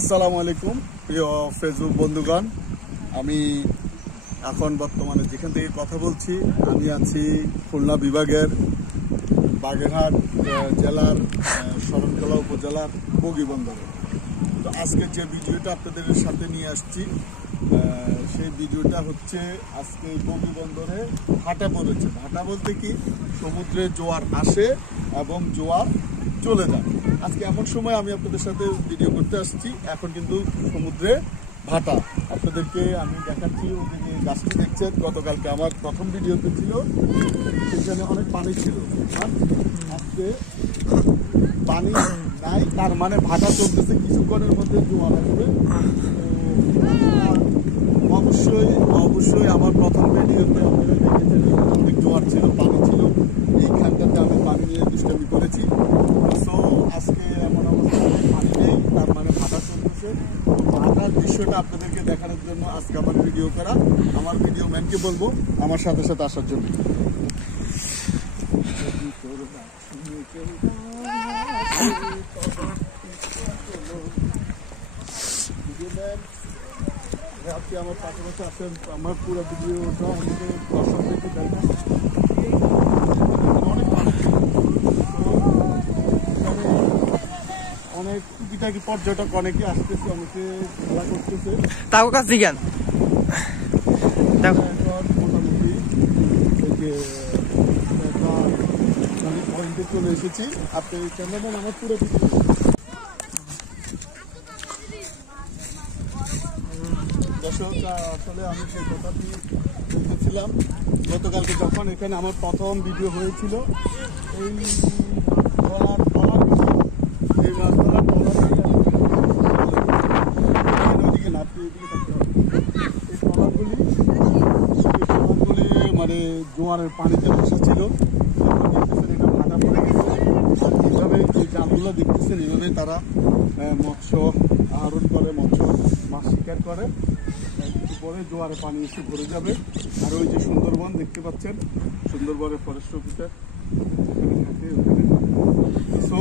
আসসালামু আলাইকুম প্রিয় ফেসবুক বন্ধুগণ, আমি এখন বর্তমানে যেখান থেকে কথা বলছি আমি আছি খুলনা বিভাগের বাগেরহাট জেলার শরণখোলা উপজেলার বগিবন্দরে। তো আজকে যে ভিডিওটা আপনাদের সাথে নিয়ে আসছি সেই ভিডিওটা হচ্ছে আজকে বগিবন্দরে ভাটা পড়েছে। ভাটা বলতে কি, সমুদ্রে জোয়ার আসে এবং জোয়ার চলে যায়। আজকে এমন সময় আমি আপনাদের সাথে ভিডিও করতে আসছি, এখন কিন্তু সমুদ্রে ভাটা। আপনাদেরকে আমি দেখাচ্ছি, ওই যে গাছটি দেখছেন, গতকালকে আমার প্রথম ভিডিওতে ছিল, সেখানে অনেক পানি ছিল। আজকে পানি নাই, তার মানে ভাটা চলতেছে, কিছুক্ষণের মধ্যে জোয়ার আসবে। অবশ্যই অবশ্যই আমার প্রথম ভিডিওতে আপনারা দেখেছেন অনেক জোয়ার ছিল, পানি ছিল, এইখানটাতে আমি পানি নিয়ে দুষ্টামি করেছি। সো আজকে এমন অবস্থায় পানি নেই, তার মানে ভাটা চলতেছে। ভাটার দৃশ্যটা আপনাদেরকে দেখানোর জন্য আজকে আমার ভিডিও করা। আমার ভিডিও ম্যানকে বলবো আমার সাথে সাথে আসার জন্য। আপনি আমার পাশাপাশি আছেন, আমার পুরো ভিডিওটা আমাদের দর্শকদেরকে দেখেন। অনেক টুকিটাকি পর্যটক অনেকে আসতেছে, অনেকে খেলা করতেছে। তাও কাজ দিগান মোটামুটি পয়েন্টে চলে এসেছি। আপনি ক্যামেরাম্যান আমার পুরো দর্শক, আসলে আমি সেই কথাটি বলতেছিলাম, গতকালকে যখন এখানে আমার প্রথম ভিডিও হয়েছিল, এই ট্রলার এই মাছ ধরার ওইদিকে না, আপনি এদিকে থাকতে হবে। এই ট্রলারগুলি মানে জোয়ারের পানিতে বসা ছিল। দেখতেছেন এটা ভাটা পড়ে গেছে। আর এইভাবে এই জালগুলো দেখতেছেন, এইভাবে তারা মৎস্য আহরণ করে, মাছ শিকার করে। কিছু পরে জোয়ারে পানি এসে ভরে যাবে। আর ওই যে সুন্দরবন দেখতে পাচ্ছেন, সুন্দরবনের ফরেস্ট অফিসার ওখানে থাকে, ওখানে। সো